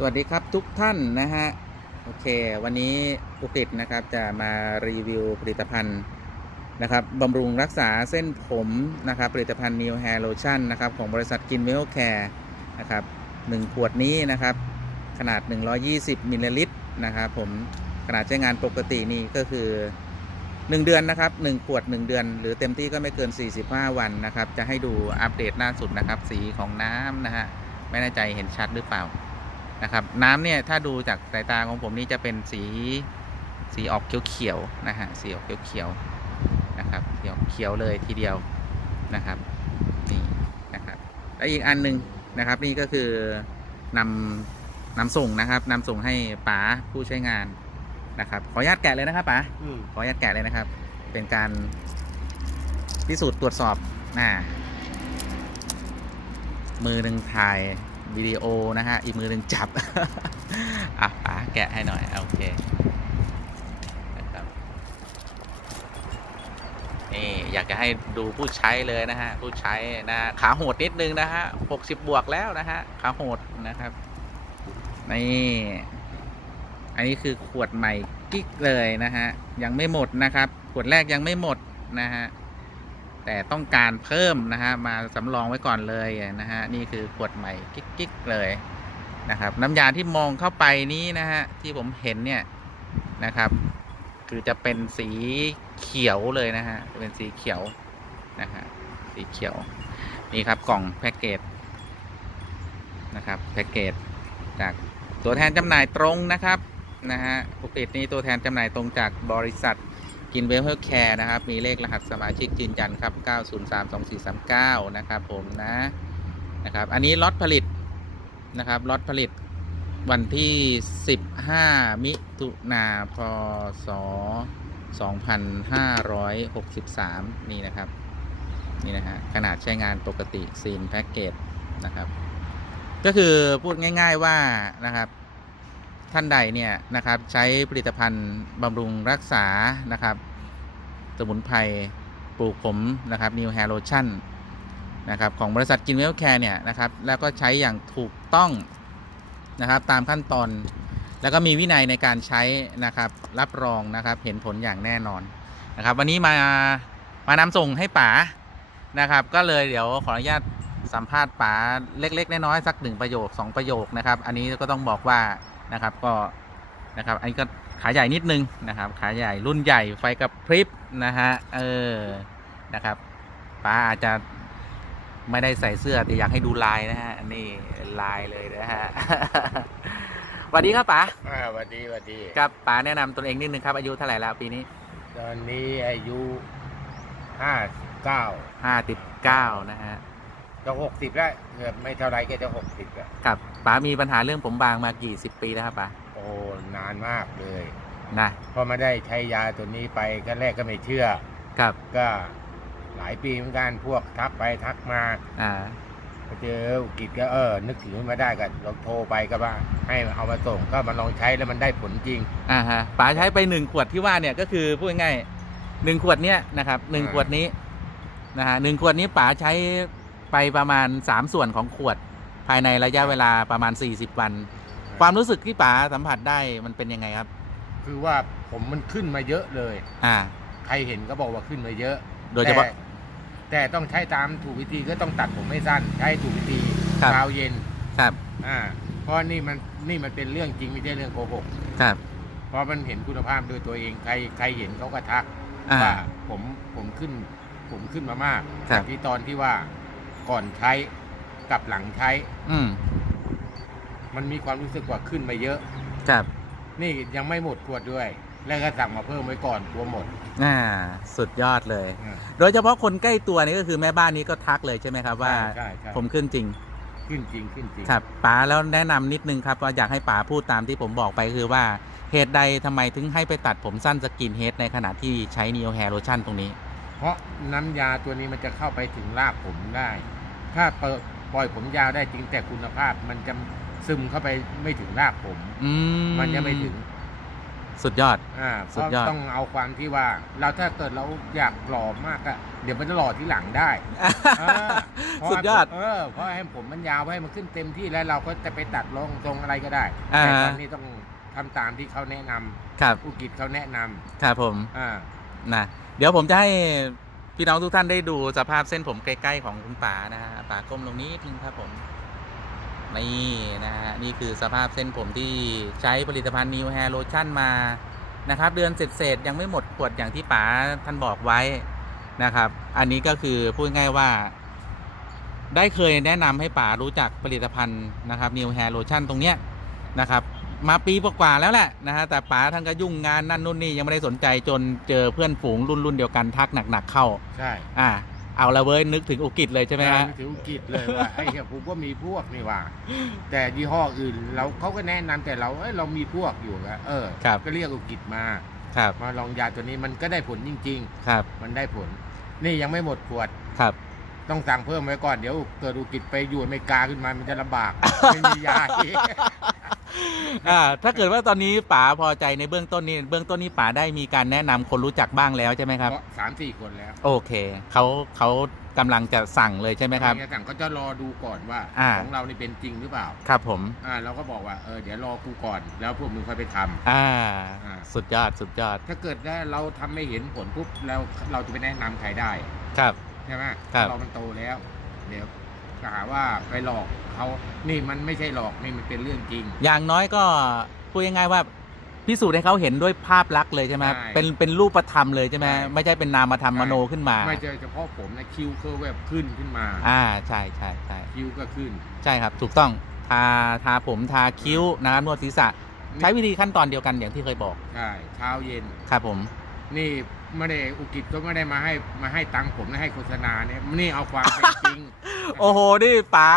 สวัสดีครับทุกท่านนะฮะโอเค วันนี้อุกฤษนะครับจะมารีวิวผลิตภัณฑ์นะครับบำรุงรักษาเส้นผมนะครับผลิตภัณฑ์ New Hair Lotion นะครับของบริษัทกินเวลแคร์นะครับหนึ่งขวดนี้นะครับขนาด 120มิลลิลิตรนะครับผมขนาดใช้งานปกตินี่ก็คือ 1 เดือนนะครับ1ขวด 1 เดือน หรือเต็มที่ก็ไม่เกิน 45 วันนะครับจะให้ดูอัปเดตล่าสุดนะครับสีของน้ำนะฮะไม่แน่ใจเห็นชัดหรือเปล่า นะครับน้ำเนี่ยถ้าดูจากสายตาของผมนี่จะเป็นสีสีออกเขียวๆนะฮะสีออกเขียวๆนะครับเขียวเขียวเลยทีเดียวนะครับนี่นะครับและอีกอันหนึ่งนะครับนี่ก็คือนำนำส่งนะครับนำส่งให้ป๋าผู้ใช้งานนะครับขออนุญาตแกะเลยนะครับป๋าอืมขออนุญาตแกะเลยนะครับ เป็นการพิสูจน์ตรวจสอบนะมือหนึ่งถ่าย วิดีโอนะฮะ อีกมือหนึ่งจับ อะป๋าแกะให้หน่อย โอเคนะครับนี่อยากจะให้ดูผู้ใช้เลยนะฮะ ผู้ใช้นะขาโหดนิดนึงนะฮะหกสิบบวกแล้วนะฮะ ขาโหดนะครับ นี่ อันนี้คือขวดใหม่กิ๊กเลยนะฮะ ยังไม่หมดนะครับ ขวดแรกยังไม่หมดนะฮะ แต่ต้องการเพิ่มนะฮะมาสำรองไว้ก่อนเลยนะฮะนี่คือขวดใหม่กิ๊กๆเลยนะครับ น้ำยาที่มองเข้าไปนี้นะฮะที่ผมเห็นเนี่ยนะครับ คือจะเป็นสีเขียวเลยนะฮะเป็นสีเขียวนะฮะสีเขียวนี่ครับกล่องแพ็กเกจนะครับแพ็กเกจจากตัวแทนจำหน่ายตรงนะครับนะฮะปกตินี้ตัวแทนจำหน่ายตรงจากบริษัท กินเวลเฮลแคร์นะครับ มีเลขรหัสสมาชิกยืนยันครับ 9032439 นะครับผมนะนะครับ อันนี้ล็อตผลิตนะครับล็อตผลิตวันที่ 15 มิถุนาพศ 2563 นี่นะครับ นี่นะฮะขนาดใช้งานปกติซีนแพ็กเกจนะครับ ก็คือพูดง่าย ๆว่านะครับ ท่านใดเนี่ยนะครับใช้ผลิตภัณฑ์บำรุงรักษานะครับ สมุนไพรปลูกผมนะครับ New Hair Lotion นะครับของบริษัทกินเวลแคร์เนี่ยนะครับแล้วก็ใช้อย่างถูกต้องนะครับตามขั้นตอน แล้วก็มีวินัยในการใช้นะครับรับรองนะครับเห็นผลอย่างแน่นอนนะครับ วันนี้มามานำส่งให้ป๋านะครับ ก็เลยเดี๋ยวขออนุญาตสัมภาษณ์ป๋าเล็ก ๆ น้อยๆสักหนึ่งประโยคสองประโยคนะครับ อันนี้ก็ต้องบอกว่า นะครับ ก็นะครับ อันนี้ก็ขาใหญ่นิดนึงนะครับ ขาใหญ่รุ่นใหญ่ไฟกับพริบนะฮะเออนะครับป๋าอาจจะไม่ได้ใส่เสื้อแต่อยากให้ดูลายนะฮะนี่ลายเลยนะฮะสวัสดีครับป๋าอ่าสวัสดีสวัสดีครับป๋าแนะนำตนเองนิดนึงครับ อายุเท่าไหร่แล้วปีนี้ ตอนนี้อายุห้าเก้าห้าสิบเก้านะฮะจะหกสิบแล้วเกือบไม่เท่าไรก็จะหกสิบแล้วครับ ป๋ามีปัญหาเรื่องผมบางมากี่สิบปีแล้วครับป๋าโอ้นานมากเลยนะพอมาได้ใช้ยาตัวนี้ไปก็แรกก็ไม่เชื่อ ครับ ก็หลายปีเหมือนกันพวกทักไปทักมาอ่าพอเจออุกิจก็เออ นึกถึงขึ้นมาได้ก็เราโทรไปก็ว่า ให้เอามาส่งก็มาลองใช้แล้วมันได้ผลจริงอ่าฮะป๋าใช้ไปหนึ่งขวดที่ว่าเนี่ยก็คือพูดง่ายๆหนึ่งขวดเนี้ยนะครับหนึ่งอ่าขวดนี้นะฮะหนึ่งขวดนี้ป๋าใช้ไปประมาณสามส่วนของขวด ภายในระยะเวลาประมาณ 40 วัน ความรู้สึกที่ป๋าสัมผัสได้มันเป็นยังไงครับ คือว่าผมมันขึ้นมาเยอะเลย อ่า ใครเห็นก็บอกว่าขึ้นมาเยอะ โดยเฉพาะ แต่แต่ต้องใช้ตามถูกวิธีก็ต้องตัดผมให้สั้น ใช้ถูกวิธีครับเช้าเย็น ครับ อ่า เพราะนี่มันนี่มันเป็นเรื่องจริงไม่ใช่เรื่องโกหก ครับ เพราะมันเห็นคุณภาพด้วยตัวเอง ใครใครเห็นเขาก็ทักอ่าว่าผมผมขึ้นผมขึ้นมามากครับจากที่ตอนที่ว่าก่อนใช้ กับหลังใช้ อืมมันมีความรู้สึกว่าขึ้นมาเยอะ ครับ นี่ยังไม่หมดขวดด้วย แล้วก็สั่งมาเพิ่มไว้ก่อนกลัวหมด อ่า สุดยอดเลย อ่า โดยเฉพาะคนใกล้ตัวนี่ก็คือแม่บ้านนี้ก็ทักเลยใช่ไหมครับว่าใช่ใช่ผมขึ้นจริง ขึ้นจริงขึ้นจริง ครับป๋าแล้วแนะนำนิดนึงครับว่าอยากให้ป๋าพูดตามที่ผมบอกไปคือว่าเหตุใดทำไมถึงให้ไปตัดผมสั้นสกินเฮดในขณะที่ใช้ Neo Hair Lotion ตรงนี้ เพราะน้ำยาตัวนี้มันจะเข้าไปถึงรากผมได้ ถ้าเปิด ปล่อยผมยาวได้จริงแต่คุณภาพ มันจะซึมเข้าไปไม่ถึงรากผม อืมมันจะไม่ถึงสุดยอด อ่าเพสุดราะยอด ต้องเอาความที่ว่า เราถ้าเกิดเราอยากหล่อมากอะเดี๋ยวมันจะหล่อที่หลังได้เออเพราะสุดยอด เออเพราะให้ผมมันยาวให้มันขึ้นเต็มที่แล้วเราก็จะไปตัดลงทรงอะไรก็ได้อ่า แต่ตอนนี้ต้องทำตามที่เขาแนะนำครับ ผู้กิจเขาแนะนำครับผม อ่า นะ เดี๋ยวผมจะให้ พี่น้องทุกท่านได้ดูสภาพเส้นผมใกล้ๆของคุณป๋านะฮะป๋าก้มลงนี้นึงครับผมนี่นะฮะนี่คือสภาพเส้นผมที่ใช้ผลิตภัณฑ์ New Hair Lotion มานะครับ เดือนเศษๆยังไม่หมดขวดอย่างที่ป๋าท่านบอกไว้นะครับ อันนี้ก็คือพูดง่ายว่า ได้เคยแนะนำให้ป๋ารู้จักผลิตภัณฑ์นะครับ New Hair Lotion ตรงเนี้ยนะครับ มาปีกว่าๆแล้วแหละนะฮะแต่ป๋าท่านก็ยุ่งงานนั่นนู่นนี่ยังไม่ได้สนใจจนเจอเพื่อนฝูงรุ่นรุ่นเดียวกันทักหนักๆเข้า ใช่อ่าเอาละเว้ยนึกถึงอุกิจเลยใช่ไหมฮะถือกิจเลยว่าไอ้เหี้ยผมก็มีพวกนี่ว่า แต่ยี่ห้ออื่นเราเขาก็แนะนำแต่เราเอ้ยเรามีพวกอยู่อะเออครับก็เรียกอุกิจมาครับมาลองยาตัวนี้มันก็ได้ผลจริงครับๆมันได้ผล นี่ยังไม่หมดขวดครับ ต้องสั่งเพิ่มไว้ก่อนเดี๋ยวเกิดอุกิจไปอยู่อเมริกาขึ้นมามันจะลำบากไม่มียา อีกอ่าถ้าเกิดว่าตอนนี้ป๋าพอใจในเบื้องต้นนี้เบื้องต้นนี้ป๋าได้มีการแนะนำคนรู้จักบ้างแล้วใช่ไหมครับเพราะสามสี่คนแล้วโอเคเขาเขากำลังจะสั่งเลยใช่ไหมครับเนี่ยสั่งก็จะรอดูก่อนว่าอ่า ของเรานี่เป็นจริงหรือเปล่า ครับผม อ่าเราก็บอกว่าเออเดี๋ยวรอกูก่อนแล้วพวกมึงค่อยไปทำ อ่า อ่า สุดยอดสุดยอดถ้าเกิดได้เราทำไม่เห็นผลปุ๊บแล้วเราจะไปแนะนำใครได้ครับ ใช่ไหมครับ เรามันโตแล้ว เดี๋ยว ก็หาว่าไปหลอกเขานี่มันไม่ใช่หลอกนี่มันเป็นเรื่องจริง อย่างน้อยก็พูดง่ายๆว่าพิสูจน์ให้เขาเห็นด้วยภาพลักษณ์เลยใช่ไหมครับใช่เป็นเป็นรูปธรรมเลยใช่ไหมใช่ ไม่ใช่เป็นนามธรรมมโนขึ้นมา ไม่ใช่เฉพาะผมนะคิ้วเคอร์แวบขึ้นขึ้นมาอ่าใช่ใช่ใช่คิ้วก็ขึ้นใช่ครับ ถูกต้องทาทาผมทาคิ้วนะครับนวดศีรษะ ใช้วิธีขั้นตอนเดียวกันอย่างที่เคยบอกใช่เช้าเย็น ครับผม นี่ไม่ได้อุกิจก็ไม่ได้มาให้มาให้ตังค์ผมนะให้โฆษณาเนี่ยนี่เอาความเป็นจริง โอ้โห นี่ป๋า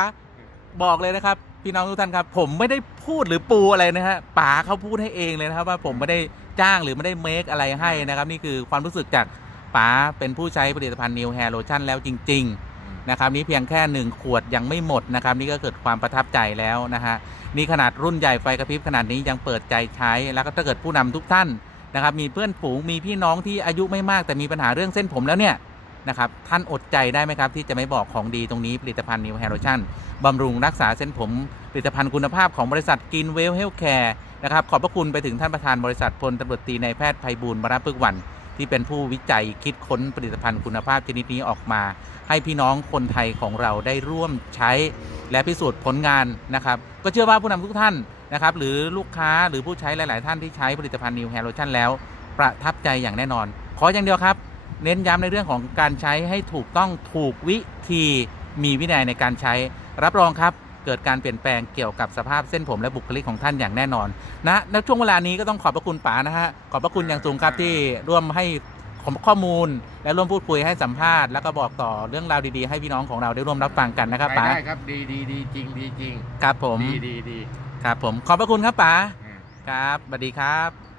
บอกเลยนะครับ พี่น้องทุกท่านครับ ผมไม่ได้พูดหรือปูอะไรนะฮะป๋าเขาพูดให้เองเลยนะครับ ว่าผมไม่ได้จ้างหรือไม่ได้เมคอะไรให้นะครับ นี่คือความรู้สึกจากป๋าเป็นผู้ใช้ผลิตภัณฑ์ New Hair Lotion แล้วจริง ๆ นะครับ นี่เพียงแค่ 1 ขวดยังไม่หมดนะครับ นี่ก็เกิดความประทับใจแล้วนะฮะนี่ขนาดรุ่นใหญ่ไฟกระพริบขนาดนี้ยังเปิดใจใช้ แล้วก็ถ้าเกิดผู้นำทุกท่านนะครับ มีเพื่อนฝูงมีพี่น้องที่อายุไม่มากแต่มีปัญหาเรื่องเส้นผมแล้วเนี่ย นะครับท่านอดใจได้ไหมครับ ที่จะไม่บอกของดีตรงนี้ผลิตภัณฑ์นิวแฮร์โ t ชั่นบำรุงรักษาเส้นผมผลิตภัณฑ์คุณภาพของบริษัทกินเวลเฮลท์แคร์นะครับขอบพระคุณไปถึงท่านประธานบริษัทพลตำรวจตีนายแพทย์ไพบูลย์บรรพฤกษ์วัน ที่เป็นผู้วิจัยคิดค้นผลิตภัณฑ์คุณภาพชนิดนี้ออกมา ให้พี่น้องคนไทยของเราได้ร่วมใช้ และพิสูจน์ผลงานนะครับก็เชื่อว่าผู้นำทุกท่านนะครับหรือลูกค้าหรือผู้ใช้หลาย ๆ ท่านที่ใช้ผลิตภัณฑ์ New Hair Lotion แล้ว ประทับใจอย่างแน่นอน ขออย่างเดียวครับ เน้นย้ำในเรื่องของการใช้ให้ถูกต้องถูกวิธีมีวินัยในการใช้ รับรองครับ เกิดการเปลี่ยนแปลงเกี่ยวกับสภาพเส้นผมและบุคลิกของท่านอย่างแน่นอนนะในช่วงเวลานี้ก็ต้องขอบพระคุณป๋านะฮะขอบพระคุณอย่างสูงครับที่ร่วมให้ข้อมูล และร่วมพูดคุยให้สัมภาษณ์แล้วก็บอกต่อเรื่องราวดีๆให้พี่น้องของเราได้ร่วมรับฟังกันนะครับไปป๋าได้ครับดีดีดีจริงดีจริงครับผมดีดีดีครับผมขอบพระคุณครับป๋าอ่าครับสวัสดีครับ